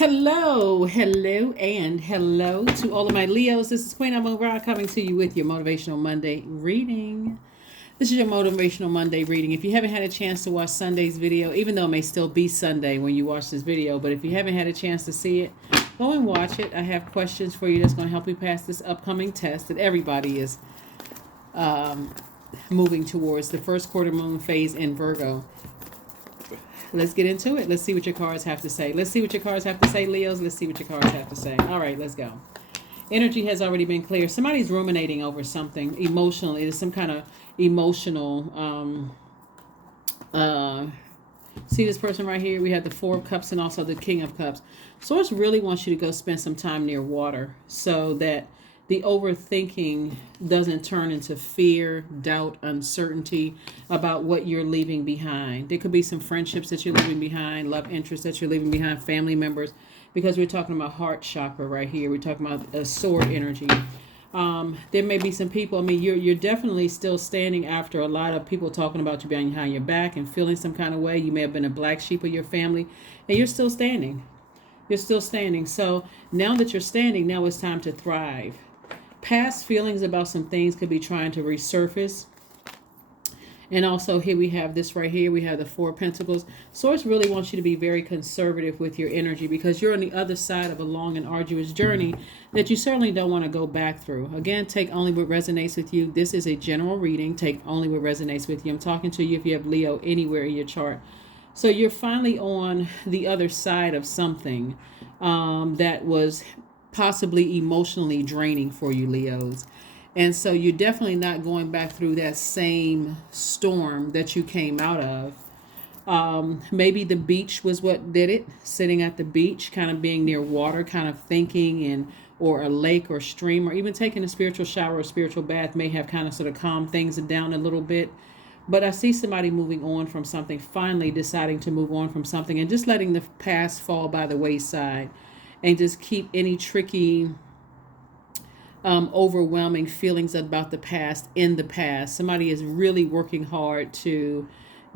Hello, hello, and hello to all of my Leos. This is Queen Amun Ra coming to you with your Motivational Monday reading. This is your Motivational Monday reading. If you haven't had a chance to watch Sunday's video, even though it may still be Sunday when you watch this video, but if you haven't had a chance to see it, go and watch it. I have questions for you that's going to help you pass this upcoming test that everybody is moving towards, the first quarter moon phase in Virgo. Let's get into it. Let's see what your cards have to say. Let's see what your cards have to say, Leos. Let's see what your cards have to say. All right, let's go. Energy has already been clear. Somebody's ruminating over something emotionally. There's some kind of emotional see this person right here? We have the Four of Cups and also the King of Cups. Source really wants you to go spend some time near water so that the overthinking doesn't turn into fear, doubt, uncertainty about what you're leaving behind. There could be some friendships that you're leaving behind, love interests that you're leaving behind, family members, because we're talking about heart chakra right here. We're talking about a sword energy. There may be some people, you're definitely still standing after a lot of people talking about you behind your back and feeling some kind of way. You may have been a black sheep of your family, and you're still standing. You're still standing. So now that you're standing, now it's time to thrive. Past feelings about some things could be trying to resurface. And also here we have this right here. We have the Four of Pentacles. Source really wants you to be very conservative with your energy because you're on the other side of a long and arduous journey that you certainly don't want to go back through. Again, take only what resonates with you. This is a general reading. Take only what resonates with you. I'm talking to you if you have Leo anywhere in your chart. So you're finally on the other side of something that was possibly emotionally draining for you, Leos. And so you're definitely not going back through that same storm that you came out of. Maybe the beach was what did it. Sitting at the beach, kind of being near water, kind of thinking, or a lake or stream, or even taking a spiritual shower or spiritual bath may have kind of sort of calmed things down a little bit. But I see somebody moving on from something, finally deciding to move on from something and just letting the past fall by the wayside and just keep any tricky overwhelming feelings about the past in the past. Somebody is really working hard to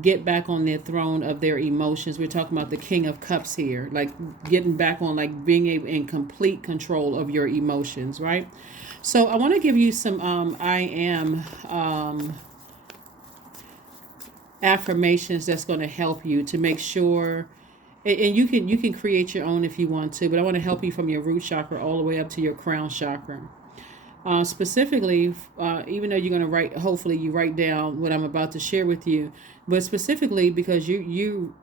get back on their throne of their emotions. We're talking about the King of Cups here, like getting back on, like being able in complete control of your emotions, right? So I want to give you some I am affirmations that's going to help you to make sure. And you can create your own if you want to, but I want to help you from your root chakra all the way up to your crown chakra. Specifically, even though you're going to write, hopefully you write down what I'm about to share with you, but specifically because you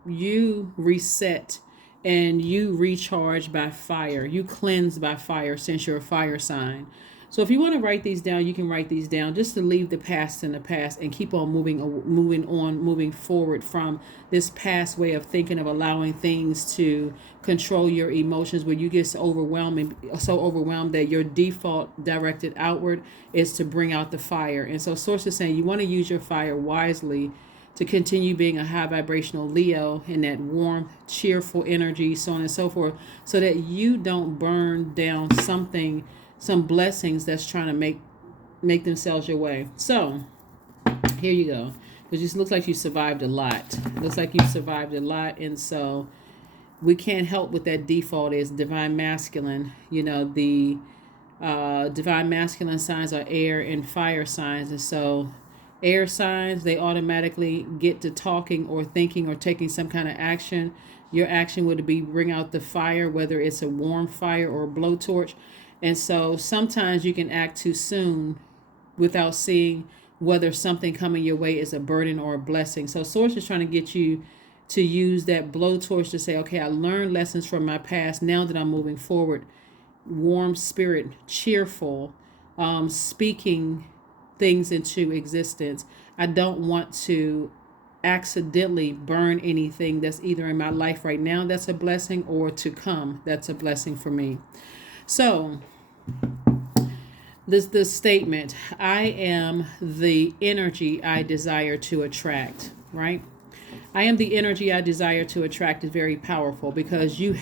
reset and you recharge by fire, you cleanse by fire since you're a fire sign. So if you want to write these down, you can write these down just to leave the past in the past and keep on moving forward from this past way of thinking, of allowing things to control your emotions where you get so overwhelmed that your default directed outward is to bring out the fire. And so Source is saying you want to use your fire wisely to continue being a high vibrational Leo in that warm, cheerful energy, so on and so forth, so that you don't burn down some blessings that's trying to make themselves your way. So here you go. It just looks like you survived a lot. It looks like you survived a lot. And so we can't help what that default is. Divine masculine, the divine masculine signs are air and fire signs. And so air signs, they automatically get to talking or thinking or taking some kind of action. Your action would be bring out the fire, whether it's a warm fire or a blowtorch. And so sometimes you can act too soon without seeing whether something coming your way is a burden or a blessing. So Source is trying to get you to use that blowtorch to say, okay, I learned lessons from my past. Now that I'm moving forward, warm spirit, cheerful, speaking things into existence. I don't want to accidentally burn anything that's either in my life right now that's a blessing or to come that's a blessing for me. So this statement, I am the energy I desire to attract, right? I am the energy I desire to attract is very powerful because you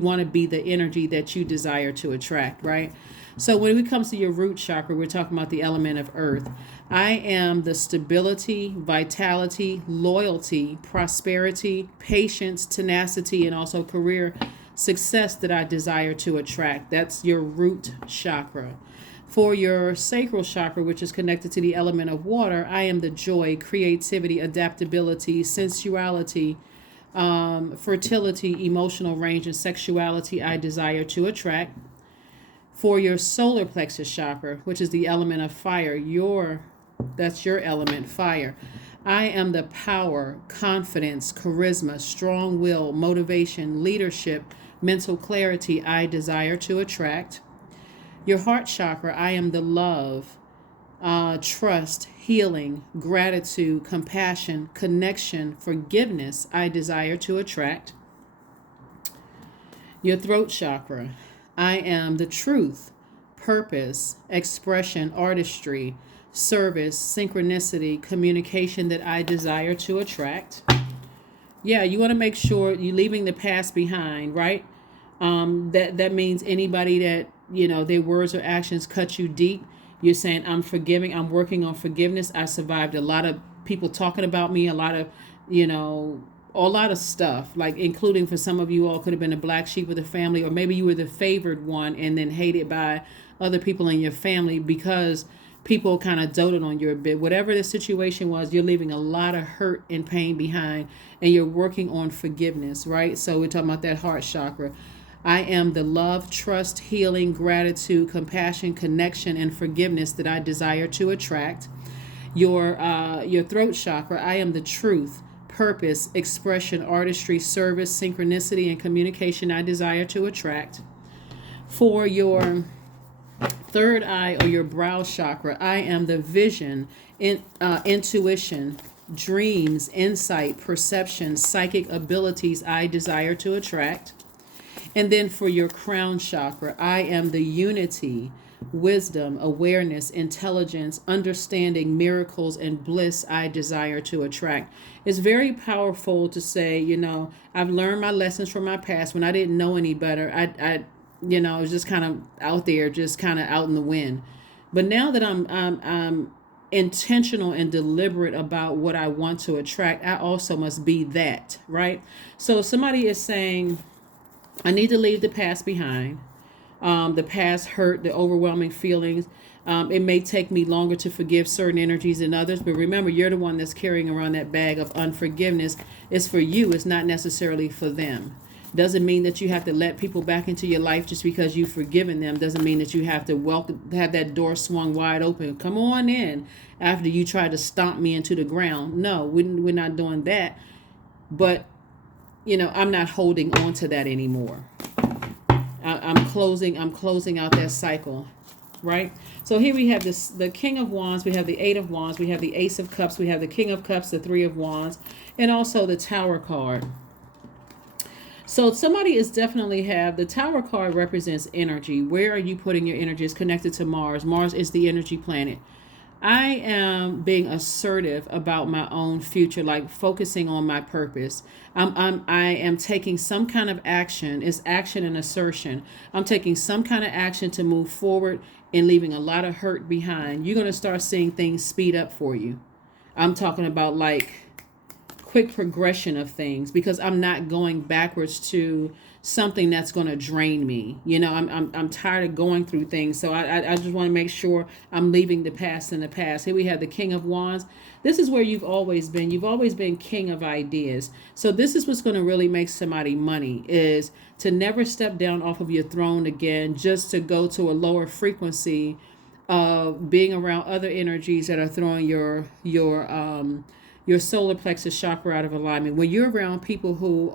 want to be the energy that you desire to attract, right? So when it comes to your root chakra, we're talking about the element of earth. I am the stability, vitality, loyalty, prosperity, patience, tenacity, and also career success that I desire to attract. That's your root chakra. For your sacral chakra, which is connected to the element of water, I am the joy, creativity, adaptability, sensuality, fertility, emotional range, and sexuality I desire to attract. For your solar plexus chakra, which is the element of fire, that's your element, fire. I am the power, confidence, charisma, strong will, motivation, leadership, mental clarity I desire to attract. Your heart chakra, I am the love, trust, healing, gratitude, compassion, connection, forgiveness I desire to attract. Your throat chakra, I am the truth, purpose, expression, artistry, service, synchronicity, communication that I desire to attract. Yeah, you want to make sure you're leaving the past behind, right? That means anybody that, their words or actions cut you deep. You're saying, I'm forgiving. I'm working on forgiveness. I survived a lot of people talking about me, a lot of stuff, like including for some of you all could have been a black sheep of the family, or maybe you were the favored one and then hated by other people in your family because people kind of doted on you a bit. Whatever the situation was, you're leaving a lot of hurt and pain behind, and you're working on forgiveness, right? So we're talking about that heart chakra. I am the love, trust, healing, gratitude, compassion, connection, and forgiveness that I desire to attract. Your throat chakra, I am the truth, purpose, expression, artistry, service, synchronicity, and communication I desire to attract. For your third eye or your brow chakra, I am the vision, intuition, dreams, insight, perception, psychic abilities I desire to attract. And then for your crown chakra, I am the unity, wisdom, awareness, intelligence, understanding, miracles, and bliss I desire to attract. It's very powerful to say, I've learned my lessons from my past. When I didn't know any better, I it was just kind of out there, just kind of out in the wind. But now that I'm intentional and deliberate about what I want to attract, I also must be that, right? So if somebody is saying, I need to leave the past behind. The past hurt, the overwhelming feelings. It may take me longer to forgive certain energies than others, but remember, you're the one that's carrying around that bag of unforgiveness. It's for you. It's not necessarily for them. Doesn't mean that you have to let people back into your life just because you've forgiven them. Doesn't mean that you have to have that door swung wide open. Come on in after you try to stomp me into the ground. No, we're not doing that. But I'm not holding on to that anymore. I'm closing out that cycle, right? So here we have the King of Wands, we have the Eight of Wands, we have the Ace of Cups, we have the King of Cups, the Three of Wands, and also the Tower card. So somebody is definitely the Tower card represents energy. Where are you putting your energy? It's connected to Mars. Mars is the energy planet. I am being assertive about my own future, like focusing on my purpose. I am taking some kind of action. It's action and assertion. I'm taking some kind of action to move forward and leaving a lot of hurt behind. You're going to start seeing things speed up for you. I'm talking about like quick progression of things, because I'm not going backwards to something that's going to drain me. I'm tired of going through things. So I just want to make sure I'm leaving the past in the past. Here we have the King of Wands. This is where you've always been. You've always been king of ideas. So this is what's going to really make somebody money, is to never step down off of your throne again, just to go to a lower frequency of being around other energies that are throwing your solar plexus chakra out of alignment. When you're around people who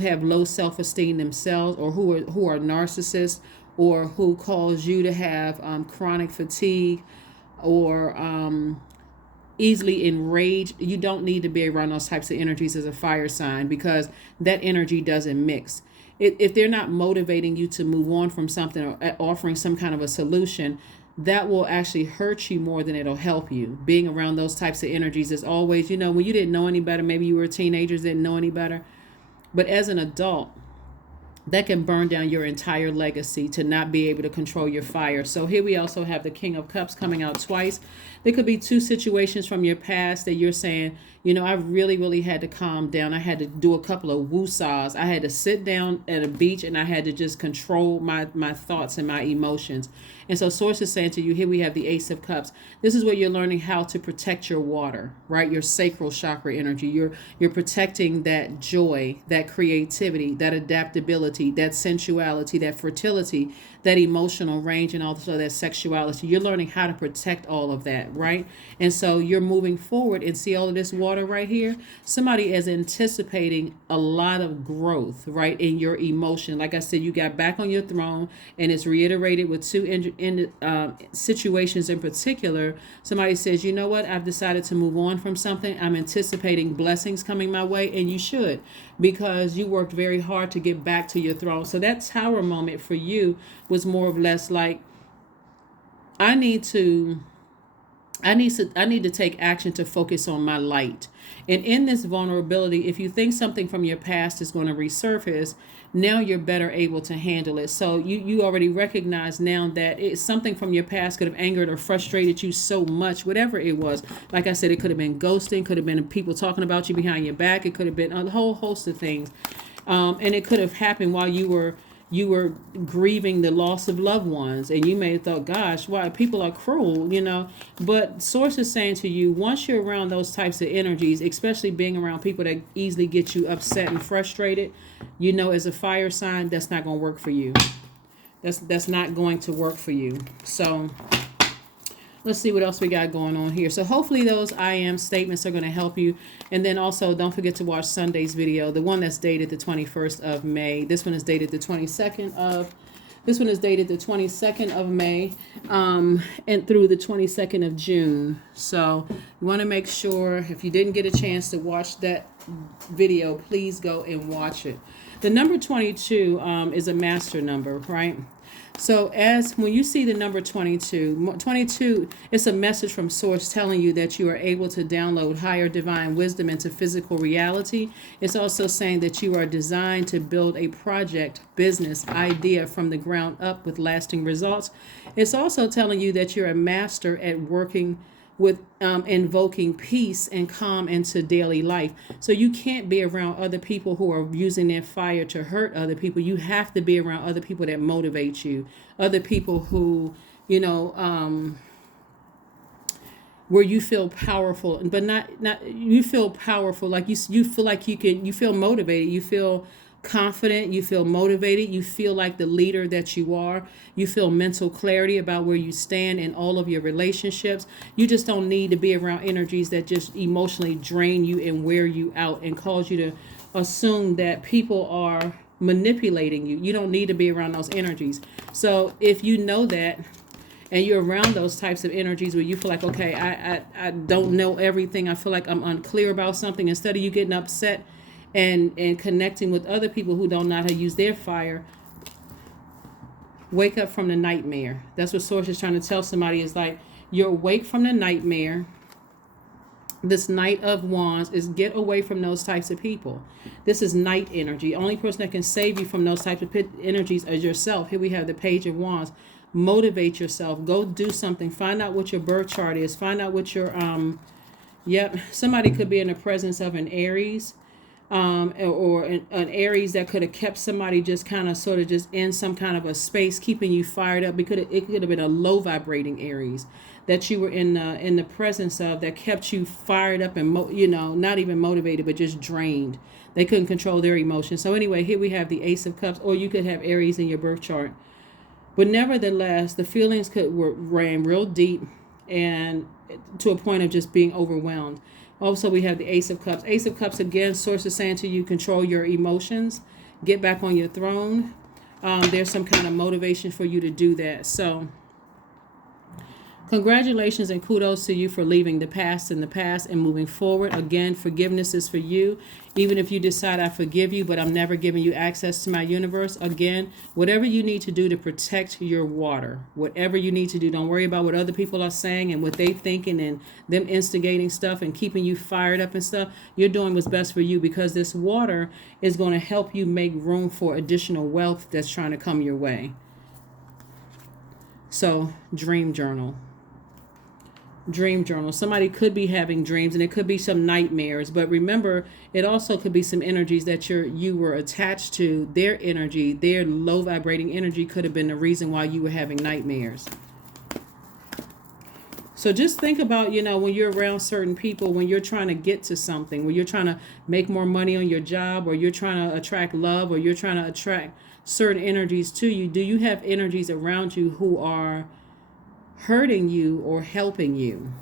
have low self-esteem themselves, or who are narcissists, or who cause you to have chronic fatigue, or easily enraged, you don't need to be around those types of energies as a fire sign, because that energy doesn't mix. If they're not motivating you to move on from something, or offering some kind of a solution, that will actually hurt you more than it'll help you. Being around those types of energies is always, when you didn't know any better, maybe you were teenagers, didn't know any better. But as an adult, that can burn down your entire legacy to not be able to control your fire. So here we also have the King of Cups coming out twice. There could be two situations from your past that you're saying, you know, I really had to calm down. I had to do a couple of woosahs. I had to sit down at a beach and I had to just control my thoughts and my emotions. And so Source is saying to you, here we have the Ace of Cups. This is where you're learning how to protect your water, right? Your sacral chakra energy. You're protecting that joy, that creativity, that adaptability, that sensuality, that fertility, that emotional range, and also that sexuality. You're learning how to protect all of that, right? And so you're moving forward and see all of this water right here. Somebody is anticipating a lot of growth, right, in your emotion. Like I said, you got back on your throne, and it's reiterated with two situations in particular. Somebody says, you know what, I've decided to move on from something. I'm anticipating blessings coming my way, and you should, because you worked very hard to get back to your throne. So that tower moment for you was more or less like, I need to take action to focus on my light. And in this vulnerability, if you think something from your past is going to resurface, now you're better able to handle it. So you already recognize now that it's something from your past could have angered or frustrated you so much, whatever it was. Like I said, it could have been ghosting, could have been people talking about you behind your back. It could have been a whole host of things. And it could have happened while you were grieving the loss of loved ones, and you may have thought, gosh, why people are cruel, you know. But Source is saying to you, once you're around those types of energies, especially being around people that easily get you upset and frustrated, you know, as a fire sign, that's not going to work for you. That's not going to work for you. So let's see what else we got going on here. So hopefully those I am statements are going to help you. And then also don't forget to watch Sunday's video, the one that's dated the 21st of May. This one is dated the 22nd of May and through the 22nd of June. So you want to make sure, if you didn't get a chance to watch that video, please go and watch it. The number 22 is a master number, right? So when you see the number 22, it's a message from Source telling you that you are able to download higher divine wisdom into physical reality. It's also saying that you are designed to build a project, business, idea from the ground up with lasting results. It's also telling you that you're a master at working with invoking peace and calm into daily life. So you can't be around other people who are using their fire to hurt other people. You have to be around other people that motivate you, other people who, you know, where you feel powerful, but not you feel powerful, like you feel like you feel motivated, you feel confident, you feel motivated, you feel like the leader that you are, you feel mental clarity about where you stand in all of your relationships. You just don't need to be around energies that just emotionally drain you and wear you out and cause you to assume that people are manipulating you. You don't need to be around those energies. So if you know that, and you're around those types of energies where you feel like, okay, I don't know everything, I feel like I'm unclear about something, instead of you getting upset and connecting with other people who don't know how to use their fire, wake up from the nightmare. That's what Source is trying to tell somebody, is like, you're awake from the nightmare. This Knight of Wands is get away from those types of people. This is night energy. Only person that can save you from those types of energies is yourself. Here we have the Page of Wands. Motivate yourself. Go do something. Find out what your birth chart is. Find out what your somebody could be in the presence of an Aries, or an Aries that could have kept somebody just kind of sort of just in some kind of a space, keeping you fired up. It could have been a low vibrating Aries that you were in the presence of, that kept you fired up and not even motivated, but just drained. They couldn't control their emotions. So anyway, here we have the Ace of Cups, or you could have Aries in your birth chart. But nevertheless, the feelings ran real deep, and to a point of just being overwhelmed. Also, we have the Ace of Cups. Ace of Cups, again, Source is saying to you, control your emotions. Get back on your throne. There's some kind of motivation for you to do that. So Congratulations and kudos to you for leaving the past in the past and moving forward. Again, forgiveness is for you. Even if you decide I forgive you, but I'm never giving you access to my universe. Again, whatever you need to do to protect your water, whatever you need to do, don't worry about what other people are saying and what they thinking and them instigating stuff and keeping you fired up and stuff. You're doing what's best for you, because this water is going to help you make room for additional wealth that's trying to come your way. So, dream journal. Dream journal. Somebody could be having dreams, and it could be some nightmares, but remember, it also could be some energies that you were attached to. Their energy, their low vibrating energy, could have been the reason why you were having nightmares. So just think about, when you're around certain people, when you're trying to get to something, when you're trying to make more money on your job, or you're trying to attract love, or you're trying to attract certain energies to you, do you have energies around you who are hurting you or helping you?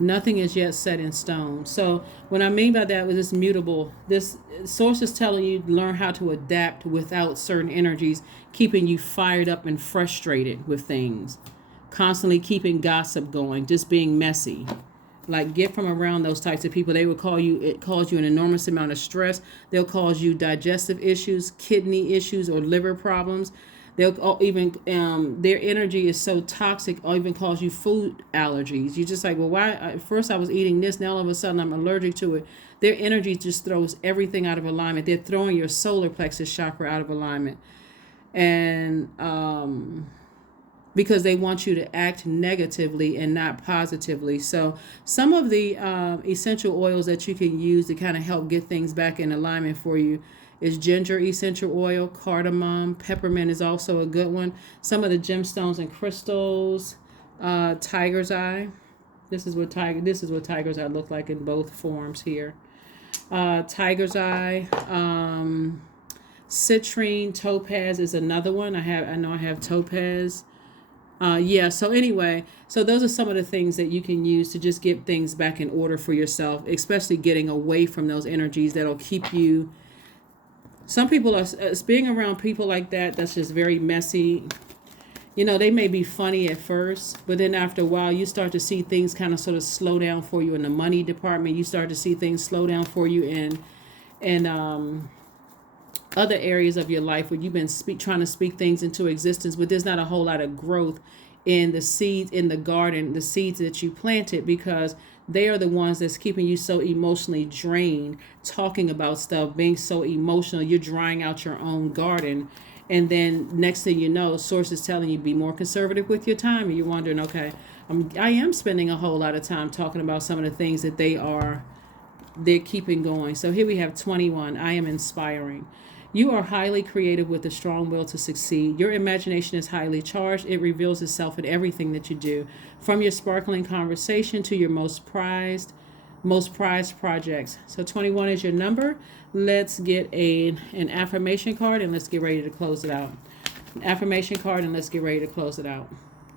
Nothing is yet set in stone. So what I mean by that was this mutable. This source is telling you learn how to adapt without certain energies keeping you fired up and frustrated with things. Constantly keeping gossip going, just being messy. Like, get from around those types of people. They will it cause you an enormous amount of stress. They'll cause you digestive issues, kidney issues, or liver problems. They'll even, their energy is so toxic, or even cause you food allergies. You're just like, well, why? At first I was eating this, now all of a sudden I'm allergic to it. Their energy just throws everything out of alignment. They're throwing your solar plexus chakra out of alignment. And because they want you to act negatively and not positively. So some of the essential oils that you can use to kind of help get things back in alignment for you is ginger essential oil, cardamom, peppermint is also a good one. Some of the gemstones and crystals, tiger's eye. This is what tiger's eye look like in both forms here. Tiger's eye, citrine, topaz is another one. I know I have topaz. So anyway, so those are some of the things that you can use to just get things back in order for yourself, especially getting away from those energies that'll keep you. Some people are being around people like that. That's just very messy. They may be funny at first, but then after a while, you start to see things kind of sort of slow down for you in the money department. You start to see things slow down for you in other areas of your life where you've been trying to speak things into existence, but there's not a whole lot of growth in the seeds in the garden, the seeds that you planted, because they are the ones that's keeping you so emotionally drained, talking about stuff, being so emotional. You're drying out your own garden. And then next thing you know, source is telling you be more conservative with your time. And you're wondering, okay, I am spending a whole lot of time talking about some of the things that they're keeping going. So here we have 21. I am inspiring. You are highly creative with a strong will to succeed. Your imagination is highly charged. It reveals itself in everything that you do, from your sparkling conversation to your most prized projects. So 21 is your number. Let's get an affirmation card, and let's get ready to close it out. An affirmation card, and let's get ready to close it out.